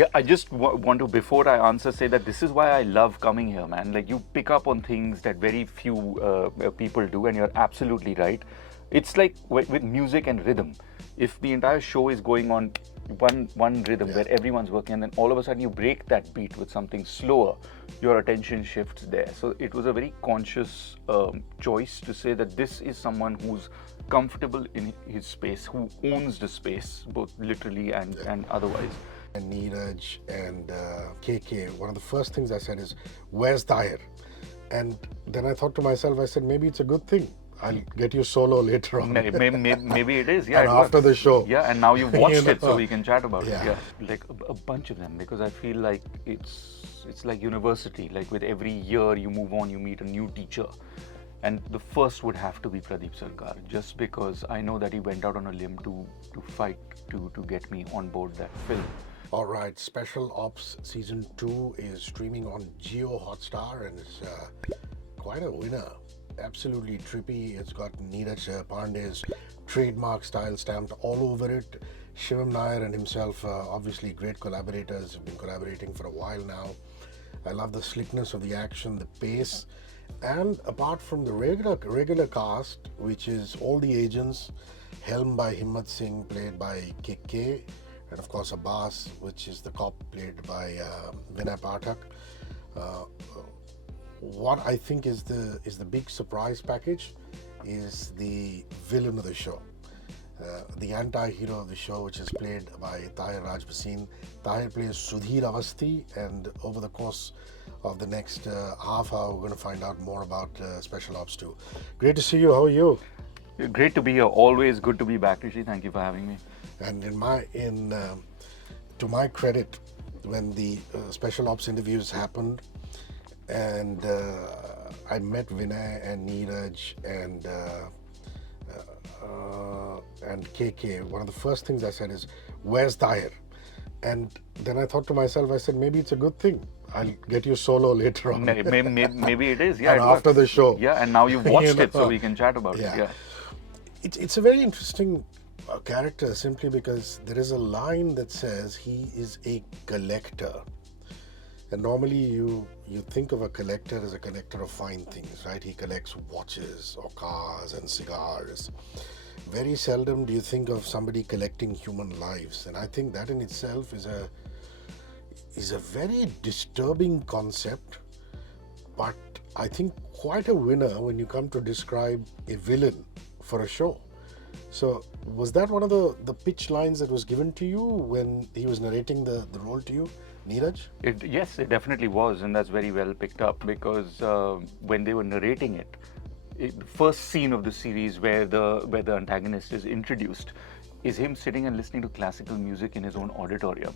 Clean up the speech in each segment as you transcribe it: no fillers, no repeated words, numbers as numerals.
Yeah, I just want to, before I answer, say that this is why I love coming here, man. Like, you pick up on things that very few people do, and you're absolutely right. It's like with music and rhythm. If the entire show is going on one rhythm where everyone's working, and then all of a sudden you break that beat with something slower, your attention shifts there. So it was a very conscious choice to say that this is someone who's comfortable in his space, who owns the space, both literally and otherwise. And Neeraj and KK, one of the first things I said is, where's Tahir? And then I thought to myself, I said, maybe it's a good thing. I'll get you solo later on. Maybe it is, yeah. And after the show. Yeah, and now you've watched You it, so know. we can chat about Yeah. it. Yeah, like a bunch of them, because I feel like it's like university. Like with every year you move on, you meet a new teacher. And the first would have to be Pradeep Sarkar, just because I know that he went out on a limb to fight to get me on board that film. All right, Special Ops Season 2 is streaming on Jio Hotstar and it's quite a winner. Absolutely trippy. It's got Neeraj Pandey's trademark style stamped all over it. Shivam, Nair and himself, obviously great collaborators, have been collaborating for a while now. I love the slickness of the action, the pace, and apart from the regular cast, which is all the agents, helmed by Himmat Singh, played by KK, and of course Abbas, which is the cop, played by Vinay Pathak. What I think is the big surprise package is the villain of the show. The anti-hero of the show, which is played by Tahir Raj Bhasin. Tahir plays Sudheer Awasthi, and over the course of the next half hour, we're going to find out more about Special Ops 2. Great to see you. How are you? Great to be here. Always good to be back, Hrishi. Thank you for having me. And to my credit, when the Special Ops interviews happened, and I met Vinay and Neeraj and KK, one of the first things I said is, where's Tahir? And then I thought to myself, I said, maybe it's a good thing. I'll get you solo later on. Maybe it is, yeah. And after the show. Yeah, and now you've watched it, so we can chat about it. Yeah. It's a very interesting character, simply because there is a line that says he is a collector. And normally you think of a collector as a collector of fine things, right? He collects watches or cars and cigars. Very seldom do you think of somebody collecting human lives. And I think that in itself is a very disturbing concept, but I think quite a winner when you come to describe a villain for a show. So was that one of the pitch lines that was given to you when he was narrating the role to you, Neeraj? Yes, it definitely was, and that's very well picked up, because when they were narrating it, the first scene of the series where the antagonist is introduced is him sitting and listening to classical music in his own auditorium.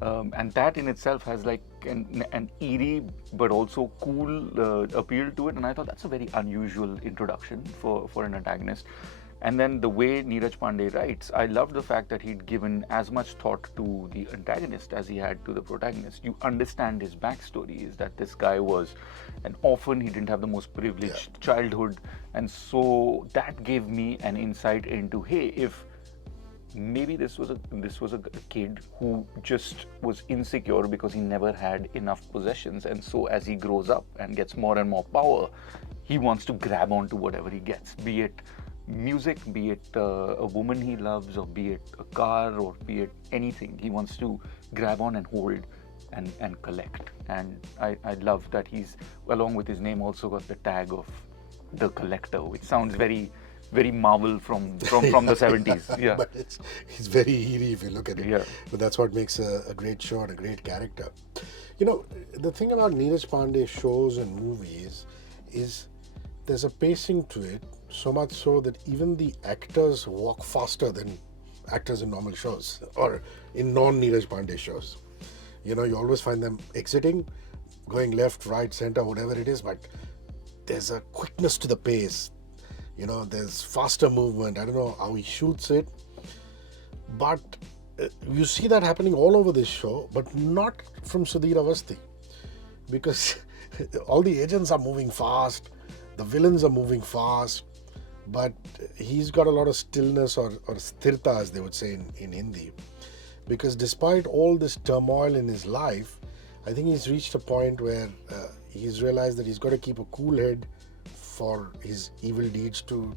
And that in itself has like an eerie but also cool appeal to it, and I thought that's a very unusual introduction for an antagonist. And then the way Neeraj Pandey writes, I love the fact that he'd given as much thought to the antagonist as he had to the protagonist. You understand his backstory, is that this guy was an orphan, he didn't have the most privileged childhood, and so that gave me an insight into, hey, if maybe this was a kid who just was insecure because he never had enough possessions, and so as he grows up and gets more and more power, he wants to grab onto whatever he gets, be it music, be it a woman he loves, or be it a car, or be it anything. He wants to grab on and hold and collect. And I love that he's, along with his name, also got the tag of the collector, which sounds very Marvel from the 70s. Yeah. But it's very eerie if you look at it. Yeah. But that's what makes a great show and a great character. You know, the thing about Neeraj Pandey shows and movies is there's a pacing to it, so much so that even the actors walk faster than actors in normal shows or in non-Neeraj Pandey shows. You know, you always find them exiting, going left, right, center, whatever it is, but there's a quickness to the pace. You know, there's faster movement. I don't know how he shoots it, but you see that happening all over this show, but not from Sudheer Awasthi, because all the agents are moving fast, the villains are moving fast, but he's got a lot of stillness or sthirta, as they would say in Hindi. because despite all this turmoil in his life, I think he's reached a point where he's realized that he's got to keep a cool head for his evil deeds to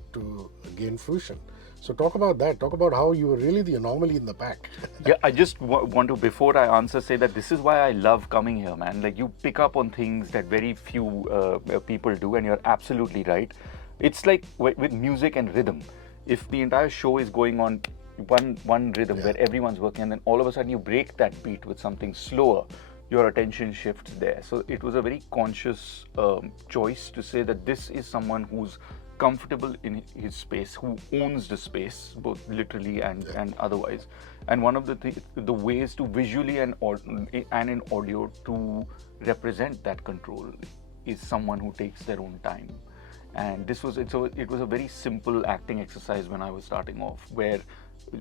gain fruition. So talk about that. Talk about how you were really the anomaly in the pack. Yeah, I just want to, before I answer, say that this is why I love coming here, man. Like, you pick up on things that very few people do, and you're absolutely right. It's like with music and rhythm. If the entire show is going on one rhythm where everyone's working, and then all of a sudden you break that beat with something slower, your attention shifts there. So it was a very conscious choice to say that this is someone who's comfortable in his space, who owns the space, both literally and otherwise. And one of the ways to visually and in audio to represent that control is someone who takes their own time. And it was a very simple acting exercise when I was starting off, where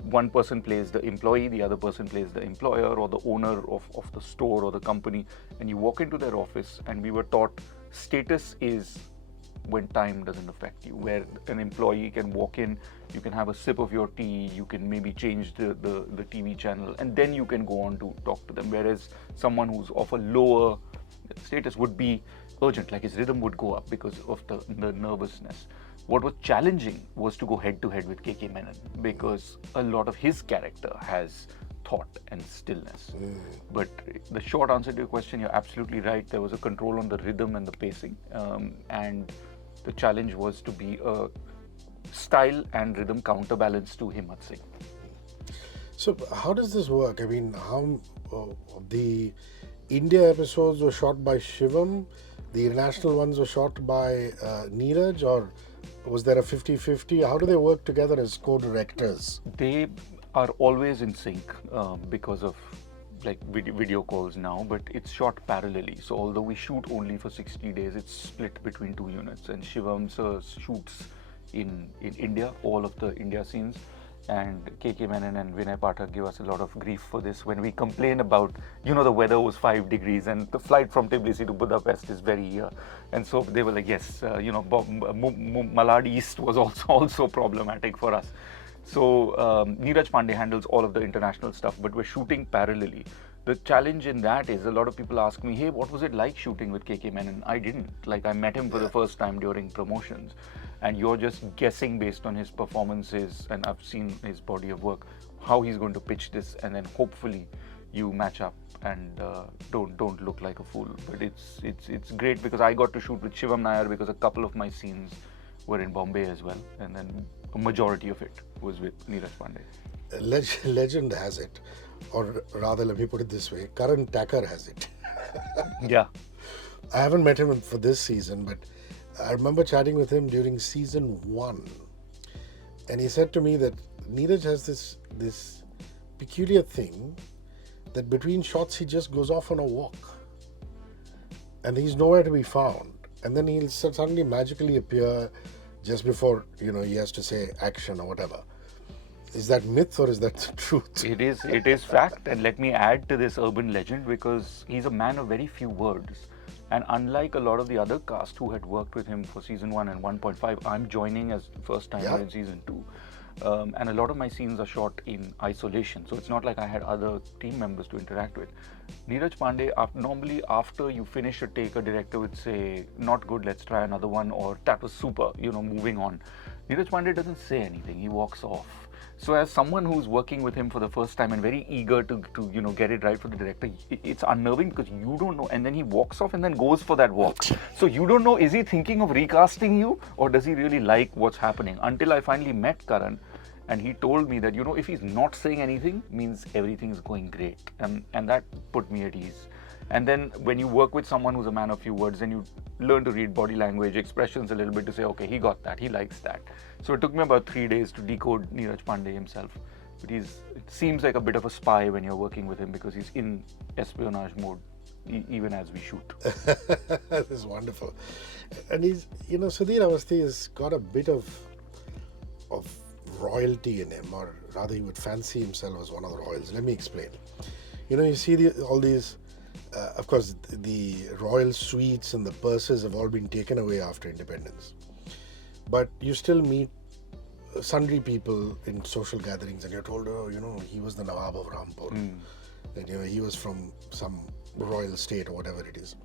one person plays the employee, the other person plays the employer or the owner of the store or the company, and you walk into their office, and we were taught status is when time doesn't affect you, where an employee can walk in, you can have a sip of your tea, you can maybe change the TV channel, and then you can go on to talk to them, whereas someone who's of a lower status would be urgent, like his rhythm would go up because of the nervousness. What was challenging was to go head to head with KK Menon, because a lot of his character has thought and stillness. But the short answer to your question, you're absolutely right. There was a control on the rhythm and the pacing, and the challenge was to be a style and rhythm counterbalance to Himmat Singh. So how does this work? I mean, how the India episodes were shot by Shivam, the international ones were shot by Neeraj, or was there a 50-50? How do they work together as co-directors? They are always in sync because of like video calls now, but it's shot parallelly. So although we shoot only for 60 days, it's split between two units, and Shivam shoots in India, all of the India scenes, and KK Menon and Vinay Pathak give us a lot of grief for this when we complain about, the weather was 5 degrees and the flight from Tbilisi to Budapest is very and so they were like, yes, Malad East was also problematic for us. So Neeraj Pandey handles all of the international stuff, but we're shooting parallelly. The challenge in that is, a lot of people ask me, hey, what was it like shooting with KK Menon? I didn't. Like, I met him for the first time during promotions, and you're just guessing based on his performances, and I've seen his body of work, how he's going to pitch this, and then hopefully you match up and don't look like a fool. But it's great because I got to shoot with Shivam Nair because a couple of my scenes were in Bombay as well, and then a majority of it was with Neeraj Pandey. Legend has it, or rather, let me put it this way: Karan Tacker has it. Yeah. I haven't met him for this season, but I remember chatting with him during season 1, and he said to me that Neeraj has this peculiar thing that between shots he just goes off on a walk, and he's nowhere to be found, and then he'll suddenly magically appear just before he has to say action or whatever. Is that myth or is that truth? It is fact, and let me add to this urban legend, because he's a man of very few words. And unlike a lot of the other cast who had worked with him for season 1 and 1.5, I'm joining as first timer in season 2. And a lot of my scenes are shot in isolation, so it's not like I had other team members to interact with. Neeraj Pandey, normally after you finish a take, a director would say, not good, let's try another one, or that was super, moving on. Neeraj Pandey doesn't say anything, he walks off. So as someone who's working with him for the first time and very eager to get it right for the director, it's unnerving because you don't know, and then he walks off and then goes for that walk. So you don't know, is he thinking of recasting you or does he really like what's happening? Until I finally met Karan, and he told me that, if he's not saying anything, means everything is going great. And that put me at ease. And then when you work with someone who's a man of few words, then you learn to read body language, expressions a little bit to say, okay, he got that, he likes that. So it took me about 3 days to decode Neeraj Pandey himself. But it seems like a bit of a spy when you're working with him because he's in espionage mode even as we shoot. That is wonderful. And he's, Sudheer Awasthi has got a bit of royalty in him, or rather he would fancy himself as one of the royals. Let me explain. You see all these, of course, the royal suites and the purses have all been taken away after independence. But you still meet sundry people in social gatherings, and you're told, oh, he was the Nawab of Rampur, and he was from some royal state or whatever it is.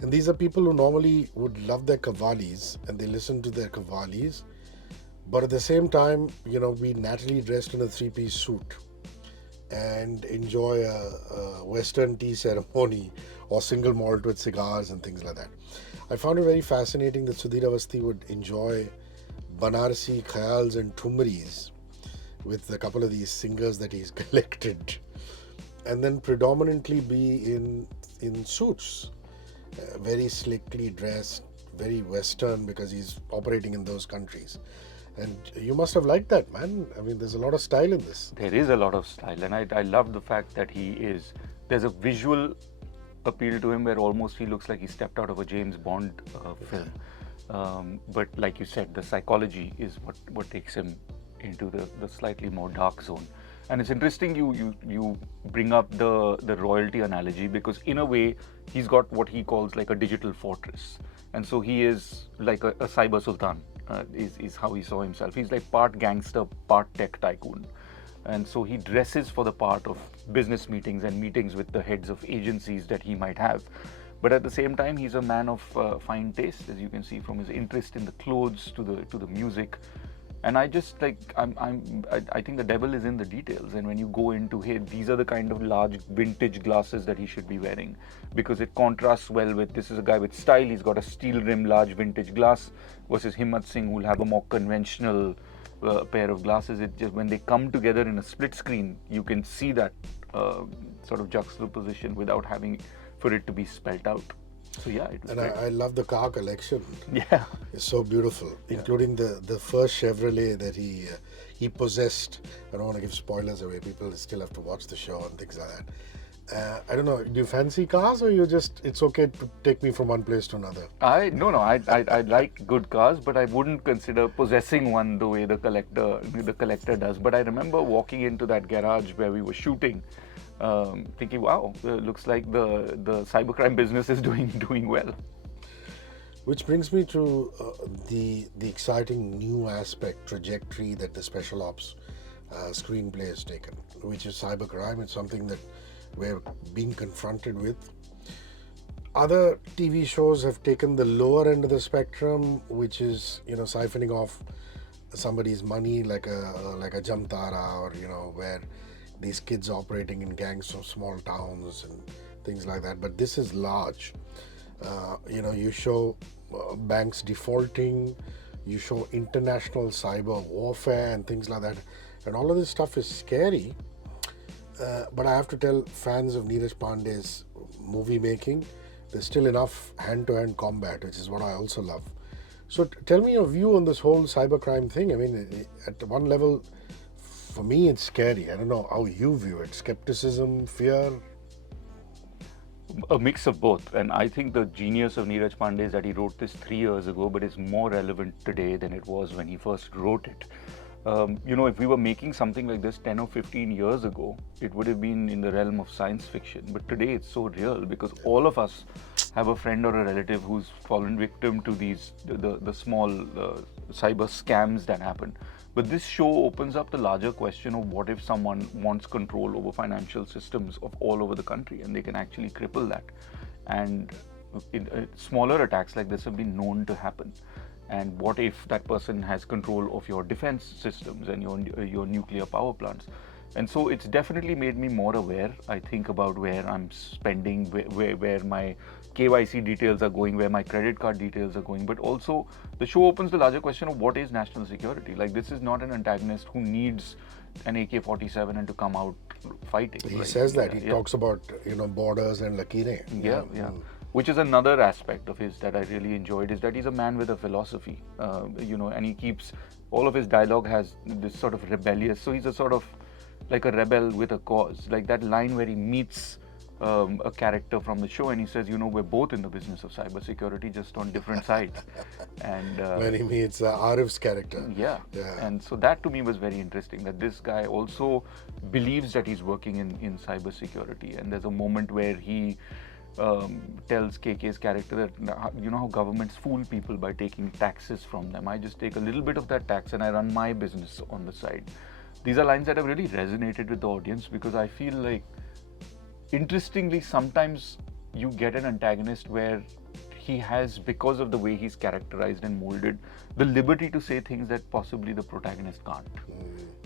And these are people who normally would love their qawwalis, and they listen to their qawwalis, but at the same time, be naturally dressed in a three-piece suit and enjoy a Western tea ceremony or single malt with cigars and things like that. I found it very fascinating that Sudheer Awasthi would enjoy Banarsi khayals and thumris with a couple of these singers that he's collected, and then predominantly be in suits, very slickly dressed, very Western, because he's operating in those countries. And you must have liked that, man. I mean, there's a lot of style in this. There is a lot of style, and I love the fact that there's a visual appeal to him where almost he looks like he stepped out of a James Bond film. But like you said, the psychology is what takes him into the slightly more dark zone. And it's interesting you bring up the royalty analogy, because in a way he's got what he calls like a digital fortress, and so he is like a cyber sultan. Is how he saw himself. He's like part gangster, part tech tycoon. And so he dresses for the part of business meetings and meetings with the heads of agencies that he might have. But at the same time, he's a man of fine taste, as you can see from his interest in the clothes to the music. And I just I think the devil is in the details. And when you go into these are the kind of large vintage glasses that he should be wearing, because it contrasts well with, this is a guy with style. He's got a steel rim large vintage glass, versus Himmat Singh, who'll have a more conventional pair of glasses. It just, when they come together in a split screen, you can see that sort of juxtaposition without having for it to be spelt out. So yeah, it was and great. I love the car collection. Yeah, It's so beautiful, including the first Chevrolet that he possessed. I don't want to give spoilers away. People still have to watch the show and things like that. I don't know. Do you fancy cars, or it's okay to take me from one place to another? I like good cars, but I wouldn't consider possessing one the way the collector does. But I remember walking into that garage where we were shooting, thinking, wow, looks like the cybercrime business is doing well. Which brings me to the exciting new trajectory that the special ops screenplay has taken, which is cybercrime. It's something that we're being confronted with. Other TV shows have taken the lower end of the spectrum, which is siphoning off somebody's money, like a Jamtara, or where these kids operating in gangs from small towns and things like that. But this is large. You show banks defaulting, you show international cyber warfare and things like that, and all of this stuff is scary. But I have to tell fans of Neeraj Pandey's movie making, there's still enough hand-to-hand combat, which is what I also love. So tell me your view on this whole cybercrime thing. I mean, at one level, for me, it's scary. I don't know how you view it. Skepticism, fear? A mix of both. And I think the genius of Neeraj Pandey is that he wrote this 3 years ago, but it's more relevant today than it was when he first wrote it. If we were making something like this 10 or 15 years ago, it would have been in the realm of science fiction. But today it's so real, because all of us have a friend or a relative who's fallen victim to the small cyber scams that happen. But this show opens up the larger question of what if someone wants control over financial systems of all over the country, and they can actually cripple that. And smaller attacks like this have been known to happen. And what if that person has control of your defense systems and your nuclear power plants? And so it's definitely made me more aware, I think, about where I'm spending, where my KYC details are going, where my credit card details are going. But also, the show opens the larger question of what is national security? Like, this is not an antagonist who needs an AK-47 and to come out fighting. He says that. He talks about, borders and lakire. Yeah. Which is another aspect of his that I really enjoyed, is that he's a man with a philosophy, and he keeps, all of his dialogue has this sort of rebellious, so he's a sort of like a rebel with a cause. Like that line where he meets a character from the show and he says, we're both in the business of cybersecurity, just on different sides. And when he meets Arif's character. Yeah. And so that to me was very interesting, that this guy also believes that he's working in cybersecurity. And there's a moment where he tells KK's character that you know how governments fool people by taking taxes from them. I just take a little bit of that tax and I run my business on the side. These are lines that have really resonated with the audience because I feel like, interestingly, sometimes you get an antagonist where he has, because of the way he's characterized and molded, the liberty to say things that possibly the protagonist can't.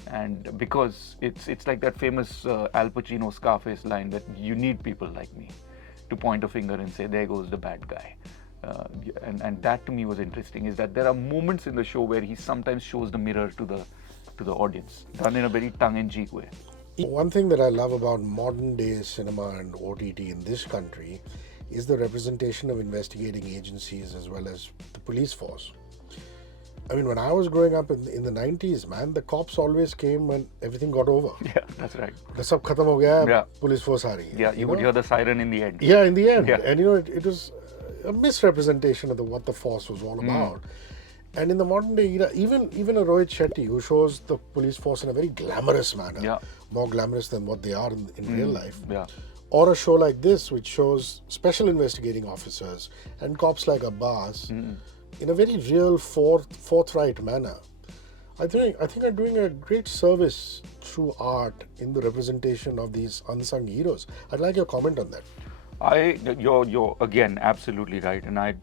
And because it's like that famous Al Pacino Scarface line that you need people like me to point a finger and say, there goes the bad guy. And that to me was interesting, is that there are moments in the show where he sometimes shows the mirror to the audience, done in a very tongue-in-cheek way. One thing that I love about modern day cinema and OTT in this country is the representation of investigating agencies as well as the police force. I mean, when I was growing up in the 90s, man, the cops always came when everything got over. Yeah, that's right. The sab khatam ho gaya, Yeah. police force aa rahi hai, Yeah, you would hear the siren in the end. Yeah, in the end. Yeah. And it was a misrepresentation of what the force was all about. And in the modern day era, even a Rohit Shetty, who shows the police force in a very glamorous manner, Yeah. more glamorous than what they are in real life. Yeah. Or a show like this, which shows special investigating officers and cops like Abbas in a very real, forthright manner. I think I'm doing a great service through art in the representation of these unsung heroes. I'd like your comment on that. You're again absolutely right, and I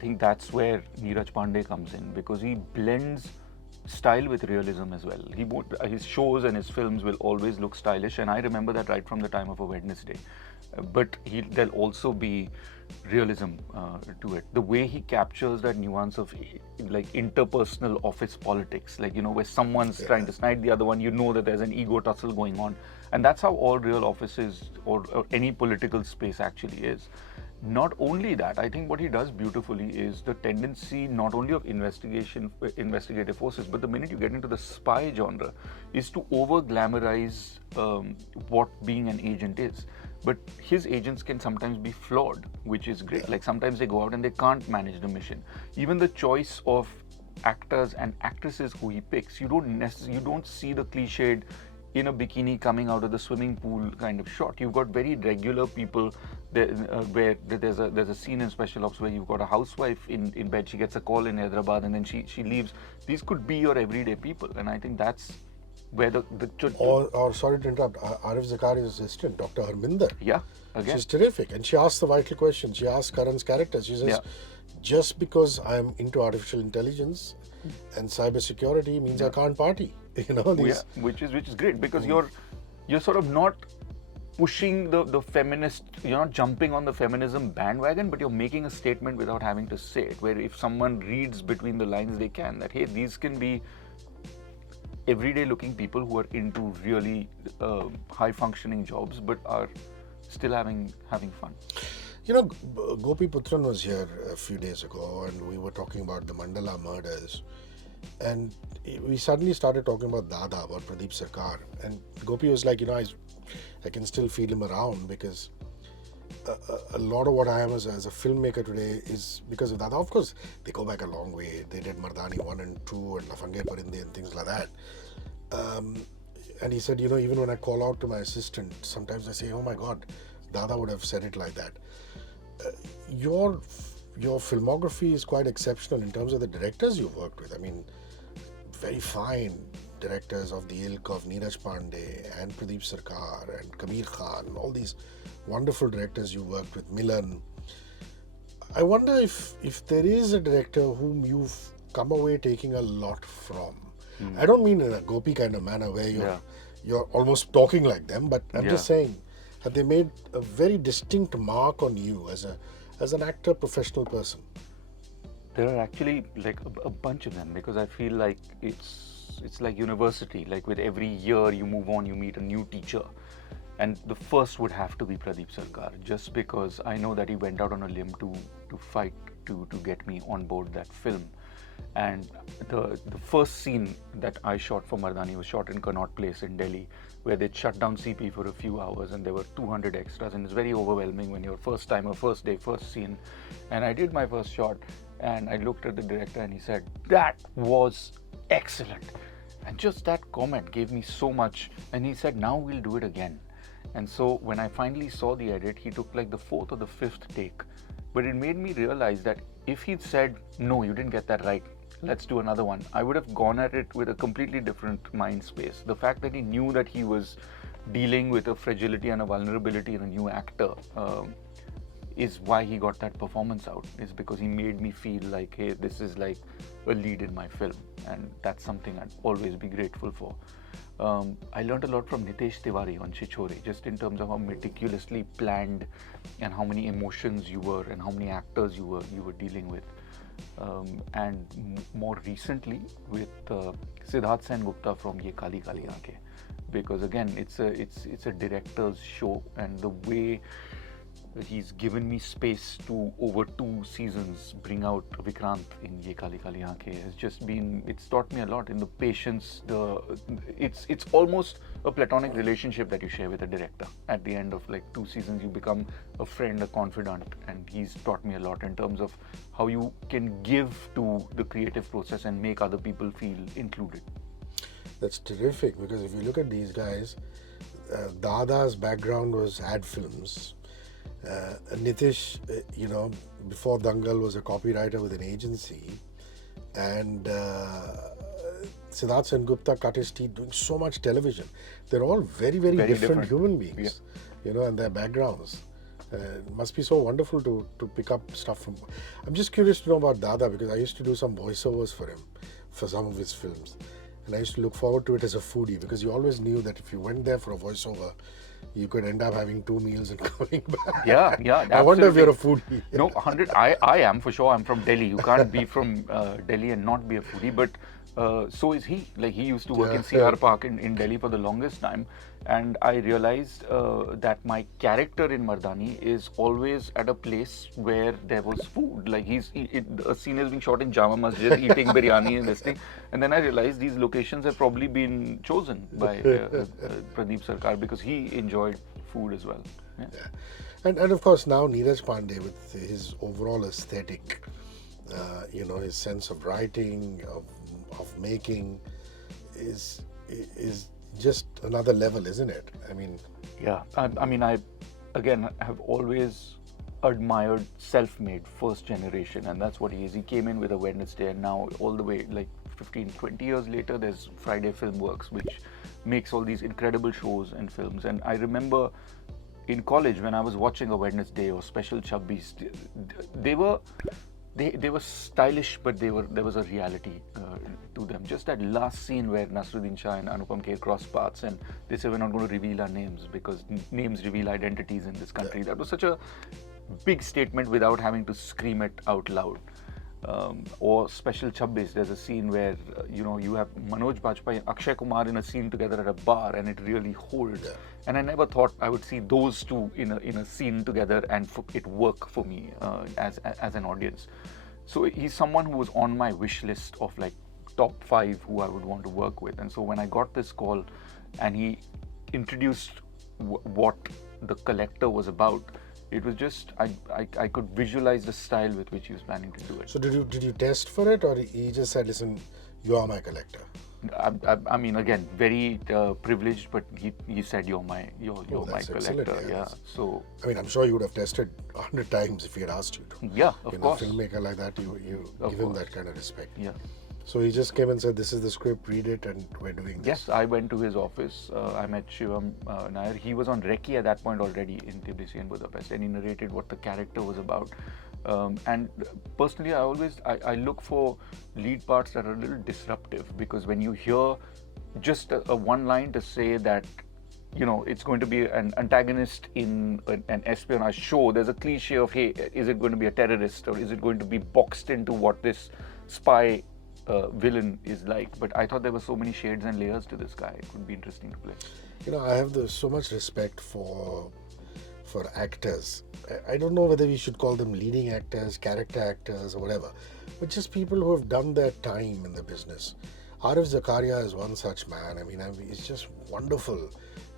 think that's where Neeraj Pandey comes in, because he blends style with realism as well. His shows and his films will always look stylish, and I remember that right from the time of A Wednesday. But there'll also be realism to it. The way he captures that nuance of like interpersonal office politics, like, you know, where someone's trying to snipe the other one, you know that there's an ego tussle going on. And that's how all real offices or any political space actually is. Not only that, I think what he does beautifully is the tendency not only of investigative forces, but the minute you get into the spy genre, is to over glamorize what being an agent is. But his agents can sometimes be flawed, which is great. Like sometimes they go out and they can't manage the mission. Even the choice of actors and actresses who he picks, you don't see the cliched in a bikini coming out of the swimming pool kind of shot. You've got very regular people there, where there's a scene in Special Ops where you've got a housewife in bed. She gets a call in Hyderabad and then she leaves. These could be your everyday people, and I think that's where or sorry to interrupt, Arif Zakari's assistant, Dr. Harminder. Yeah, again. She's terrific, and she asks the vital question. She asks Karan's character. She says, just because I'm into artificial intelligence and cyber security means I can't party. You know, which is great, because you're sort of not pushing the feminist, you're not jumping on the feminism bandwagon, but you're making a statement without having to say it, where if someone reads between the lines, they can, that hey, these can be everyday looking people who are into really high functioning jobs but are still having fun. You know, Gopi Putran was here a few days ago and we were talking about the Mandala murders, and we suddenly started talking about Dada, about Pradeep Sarkar, and Gopi was like, you know, I can still feel him around, because a lot of what I am as a filmmaker today is because of Dada. Of course, they go back a long way. They did Mardani 1 and 2 and Lafange Parinde and things like that. And he said, you know, even when I call out to my assistant, sometimes I say, oh my God, Dada would have said it like that. Your filmography is quite exceptional in terms of the directors you've worked with. I mean, very fine directors of the ilk of Neeraj Pandey and Pradeep Sarkar and Kabir Khan, all these wonderful directors you worked with, Milan. I wonder if there is a director whom you've come away taking a lot from. I don't mean in a Gopi kind of manner where you're almost talking like them, but I'm just saying, have they made a very distinct mark on you as an actor, professional person? There are actually like a bunch of them, because I feel like it's like university. Like with every year you move on, you meet a new teacher. And the first would have to be Pradeep Sarkar, just because I know that he went out on a limb to fight to get me on board that film. And the first scene that I shot for Mardani was shot in Connaught Place in Delhi, where they'd shut down CP for a few hours and there were 200 extras, and it's very overwhelming when you're first timer, first day, first scene. And I did my first shot and I looked at the director and he said, that was excellent. And just that comment gave me so much. And he said, now we'll do it again. And so when I finally saw the edit, he took like the fourth or the fifth take. But it made me realize that if he'd said, no, you didn't get that right, let's do another one, I would have gone at it with a completely different mind space. The fact that he knew that he was dealing with a fragility and a vulnerability in a new actor is why he got that performance out. Is because he made me feel like, hey, this is like a lead in my film, and that's something I'd always be grateful for. I learned a lot from Nitesh Tiwari on Chichore, just in terms of how meticulously planned and how many emotions you were and how many actors you were dealing with. And more recently with Siddharth Sen Gupta from Ye Kali Kali Aankhein, because again it's a director's show, and the way he's given me space to over 2 seasons bring out Vikrant in Ye Kali Kali Aankhein has just been, it's taught me a lot in the patience. It's almost a platonic relationship that you share with a director. At the end of like 2 seasons you become a friend, a confidant, and he's taught me a lot in terms of how you can give to the creative process and make other people feel included. That's terrific, because if you look at these guys, Dada's background was ad films. Nitish, before Dangal was a copywriter with an agency, and Siddharth Sen Gupta cut his teeth doing so much television. They're all very, very, different human beings, and their backgrounds. It must be so wonderful to pick up stuff from. I'm just curious to know about Dada, because I used to do some voiceovers for him for some of his films, and I used to look forward to it as a foodie, because you always knew that if you went there for a voiceover, you could end up having 2 meals and coming back. Yeah, absolutely. I wonder if you're a foodie. No, 100. I am for sure. I'm from Delhi. You can't be from Delhi and not be a foodie. But so is he. Like, he used to work in CR Park in Delhi for the longest time, and I realized that my character in Mardani is always at a place where there was food. Like, a scene is being shot in Jama Masjid, eating biryani and this thing, and then I realized these locations have probably been chosen by Pradeep Sarkar because he enjoyed food as well. Yeah. And of course now Neeraj Pandey, with his overall aesthetic, his sense of writing, of making, is just another level, isn't it? I mean, yeah. I again have always admired self-made first generation, and that's what he is. He came in with a Wednesday, and now all the way like 15-20 years later there's Friday Filmworks, which makes all these incredible shows and films. And I remember in college when I was watching a Wednesday or Special Chabbis, they were stylish, but there was a reality to them. Just that last scene where Nasruddin Shah and Anupam Kher cross paths, and they say, we're not going to reveal our names because names reveal identities in this country. That was such a big statement without having to scream it out loud. Or Special Chabbis, there's a scene where you have Manoj Bajpayee and Akshay Kumar in a scene together at a bar, and it really holds. Yeah. And I never thought I would see those two in a scene together and it work for me as an audience. So he's someone who was on my wish list of like top 5 who I would want to work with. And so when I got this call and he introduced what The Collector was about, it was just I could visualize the style with which he was planning to do it. So did you test for it, or he just said, listen, you are my collector? I mean, again, very privileged, but he said you're my collector. Yeah. So I mean, I'm sure you would have tested 100 times if he had asked you to. Yeah, of course. A filmmaker like that, you give him that kind of respect. Yeah. So he just came and said, this is the script, read it, and we're doing this. Yes, I went to his office. I met Shivam, Nair. He was on Recce at that point already in Tbilisi and Budapest, and he narrated what the character was about. And personally, I look for lead parts that are a little disruptive, because when you hear just a one line to say that, it's going to be an antagonist in an espionage show, there's a cliche of, hey, is it going to be a terrorist, or is it going to be boxed into what this spy villain is like? But I thought there were so many shades and layers to this guy. It would be interesting to play. I have so much respect for actors. I don't know whether we should call them leading actors, character actors, or whatever, but just people who have done their time in the business. Arif Zakaria is one such man. I mean, it's just wonderful.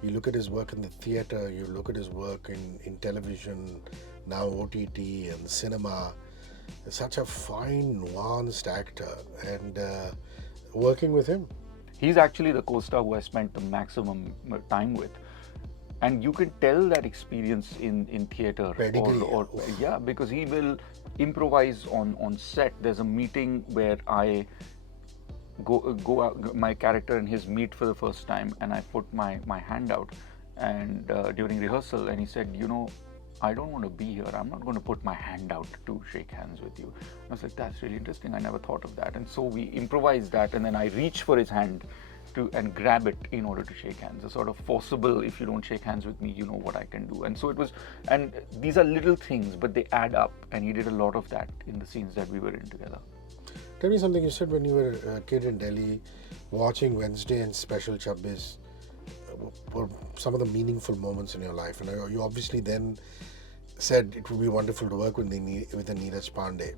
You look at his work in the theatre, you look at his work in television, now OTT and cinema. Such a fine, nuanced actor, and working with him. He's actually the co-star who I spent the maximum time with. and you can tell that experience in theater Pedigree, or yeah, because he will improvise on set. There's a meeting where I go out, my character and his meet for the first time, and I put my hand out, and during rehearsal, and he said, you know, I don't want to be here. I'm not going to put my hand out to shake hands with you. I was like, that's really interesting. I never thought of that. And so we improvised that, and then I reach for his hand and grab it in order to shake hands. A sort of forcible, if you don't shake hands with me, you know what I can do. And so it was, and these are little things, but they add up. And he did a lot of that in the scenes that we were in together. Tell me something you said when you were a kid in Delhi, watching Wednesday and Special Chabbis were some of the meaningful moments in your life. And you obviously then said it would be wonderful to work with a Neeraj Pandey.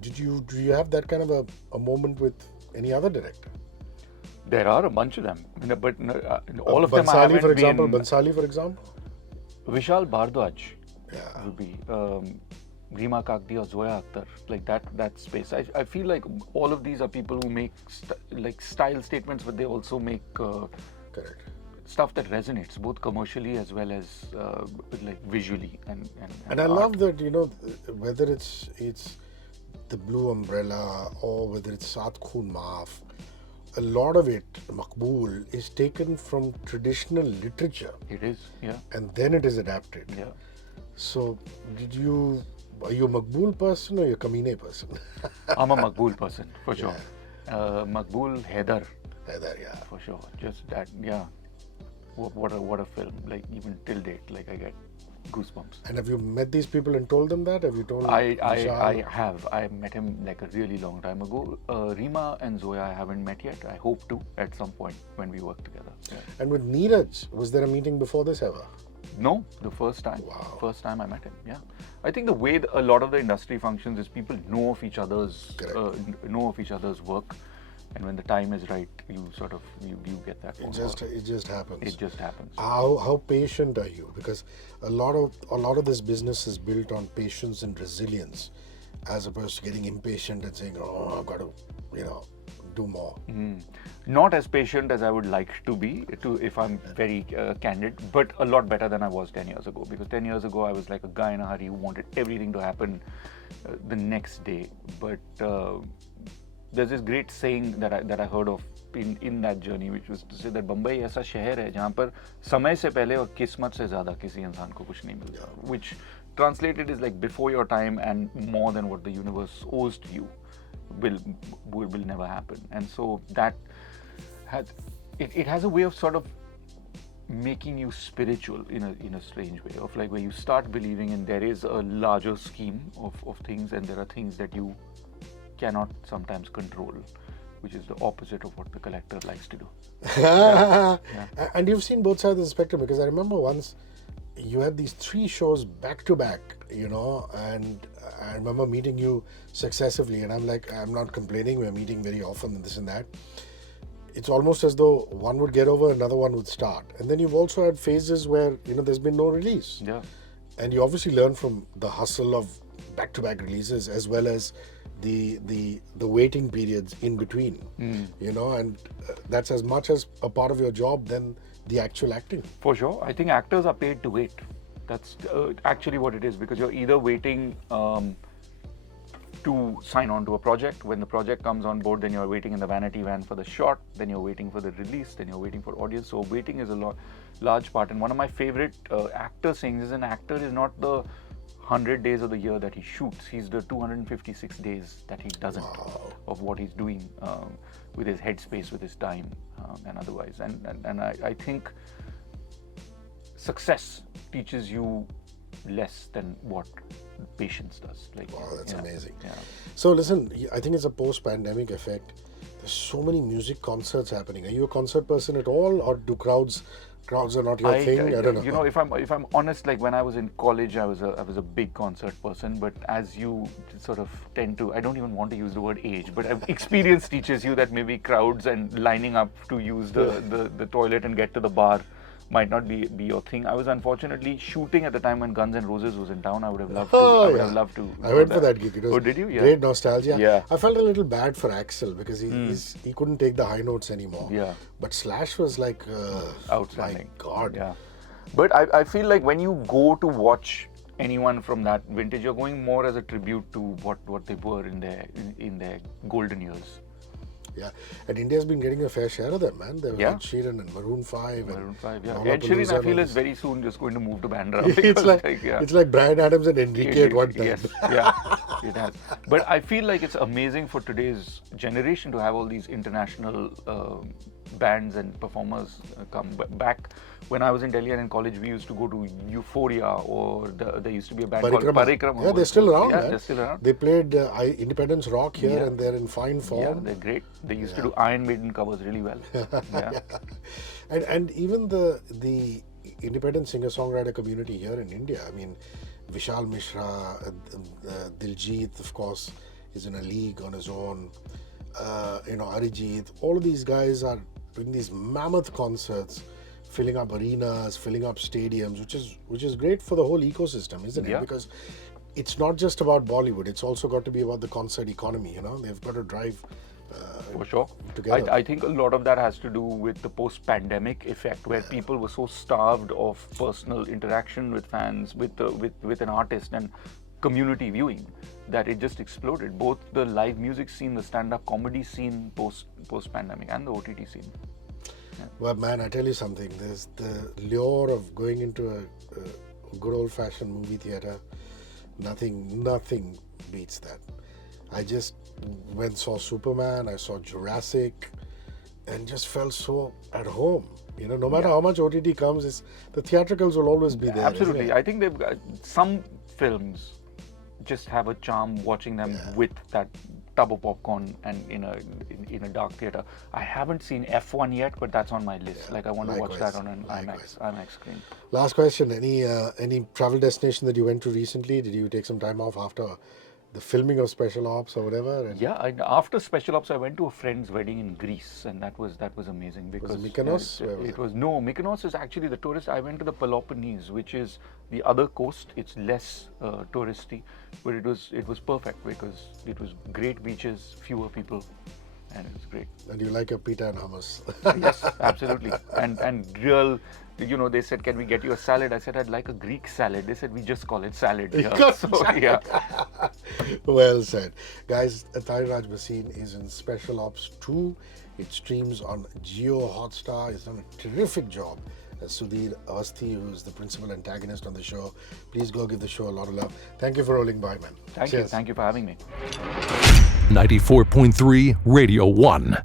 Do you have that kind of a moment with any other director? There are a bunch of them, but all of them I haven't for example, Bhansali, for example? Vishal Bhardwaj Yeah. would be. Rima Kakdi or Zoya Akhtar, like that space. I feel like all of these are people who make like style statements, but they also make Correct. stuff that resonates both commercially as well as like visually and And I art. love that, you know, whether it's the Blue Umbrella or whether it's Saat Khoon Maaf, a lot of it, Maqbool, is taken from traditional literature. It is, yeah. And then it is adapted. Yeah. So, are you a Maqbool person or are you a Kamine person? I'm a Maqbool person, for sure. Maqbool Haider, Haider, yeah. for sure. Just that, yeah. What a film. Like, even till date, like, I get goosebumps. And have you met these people and told them that? Have you told I Vishal? have. I met him like a really long time ago. Rima and Zoya I haven't met yet. I hope to at some point when we work together. Yeah. And with Neeraj, was there a meeting before this ever? No, the first time. Wow. First time I met him. Yeah, I think the way a lot of the industry functions is people know of each other's work, and when the time is right, you sort of you get that. It just happens. It just happens. How patient are you? Because a lot of this business is built on patience and resilience, as opposed to getting impatient and saying, "Oh, I've got to, do more." Not as patient as I would like to be, if I'm very candid, but a lot better than I was 10 years ago. Because 10 years ago, I was like a guy in a hurry who wanted everything to happen the next day. But there's this great saying that I heard of in that journey, which was to say that Bombay ऐसा शहर है जहाँ पर समय से पहले और किस्मत से ज़्यादा किसी इंसान को कुछ नहीं मिलता. Which translated is like before your time and more than what the universe owes to you will never happen. And so that has a way of sort of making you spiritual in a strange way, of like where you start believing in there is a larger scheme of things, and there are things that you cannot sometimes control, which is the opposite of what the collector likes to do. Yeah. And you've seen both sides of the spectrum, because I remember once you had these 3 shows back to back, and I remember meeting you successively, and I'm like, I'm not complaining, we're meeting very often and this and that. It's almost as though one would get over, another one would start. And then you've also had phases where, there's been no release. Yeah. And you obviously learn from the hustle of back-to-back releases, as well as the waiting periods in between, and that's as much as a part of your job than the actual acting. For sure. I think actors are paid to wait. That's actually what it is, because you're either waiting to sign on to a project. When the project comes on board, then you're waiting in the vanity van for the shot, then you're waiting for the release, then you're waiting for audience. So waiting is a large part. And one of my favorite actor sayings is, an actor is not the 100 days of the year that he shoots, he's the 256 days that he doesn't. Wow. Of what he's doing with his headspace, with his time, and otherwise. And I think success teaches you less than what patience does. Like, Wow, that's amazing. Yeah. So listen, I think it's a post-pandemic effect. There's so many music concerts happening. Are you a concert person at all, or do crowds are not your thing? I don't know. If I'm honest, like when I was in college, I was a big concert person. But as you sort of tend to, I don't even want to use the word age, but experience teaches you that maybe crowds and lining up to use the toilet and get to the bar might not be your thing. I was unfortunately shooting at the time when Guns N' Roses was in town. I would have loved to. I went for that gig. It was did you? Yeah. Great nostalgia. Yeah. I felt a little bad for Axl because he couldn't take the high notes anymore. Yeah. But Slash was like, outstanding. My God. Yeah. But I feel like when you go to watch anyone from that vintage, you're going more as a tribute to what they were in their golden years. Yeah, and India's been getting a fair share of them, man. There was Yeah. Ed Sheeran and Maroon 5. Maroon 5, yeah. Lollapalooza Ed Sheeran, I and feel, all is this. very soon just going to move to Bandra. It's because, like yeah. it's like Bryan Adams and Enrique at one time. Yes, yeah, it has. But I feel like it's amazing for today's generation to have all these international bands and performers come. But back when I was in Delhi and in college, we used to go to Euphoria, or there used to be a band called Parikrama. Yeah, they're still around, Yeah, man. they're still around. They played Independence Rock here, and they're in fine form. Yeah, they're great. They used to do Iron Maiden covers really well. Yeah. And even the independent singer-songwriter community here in India. I mean, Vishal Mishra, Diljit, of course, is in a league on his own. Arijit. All of these guys are doing these mammoth concerts, filling up arenas, filling up stadiums, which is great for the whole ecosystem, isn't it? Yeah. Because it's not just about Bollywood; it's also got to be about the concert economy. They've got to drive. For sure. Together. I think a lot of that has to do with the post-pandemic effect, where people were so starved of personal interaction with fans, with an artist, and community viewing, that it just exploded. Both the live music scene, the stand-up comedy scene post-pandemic, and the OTT scene. Yeah. Well, man, I tell you something. There's the lure of going into a good old-fashioned movie theater. Nothing beats that. I just went and saw Superman, I saw Jurassic, and just felt so at home. No matter how much OTT comes, the theatricals will always be there. Absolutely. I think they've got some films just have a charm watching them with that tub of popcorn and in a dark theater. I haven't seen F1 yet, but that's on my list. I want to watch that on an IMAX screen. Last question: any travel destination that you went to recently? Did you take some time off after the filming of Special Ops or whatever? Yeah, after Special Ops, I went to a friend's wedding in Greece, and that was amazing because was it Mykonos? Mykonos is actually the tourist. I went to the Peloponnese, which is the other coast. It's less touristy, but it was perfect because it was great beaches, fewer people, and it was great. And you like your pita and hummus? Yes, absolutely, and real. They said, "Can we get you a salad?" I said, "I'd like a Greek salad." They said, "We just call it salad here." Yeah. Well said. Guys, Tahir Raj Bhasin is in Special Ops 2. It streams on Jio Hotstar. He's done a terrific job as Sudheer Awasthi, who's the principal antagonist on the show. Please go give the show a lot of love. Thank you for rolling by, man. Thank you. Thank you for having me. 94.3 Radio 1.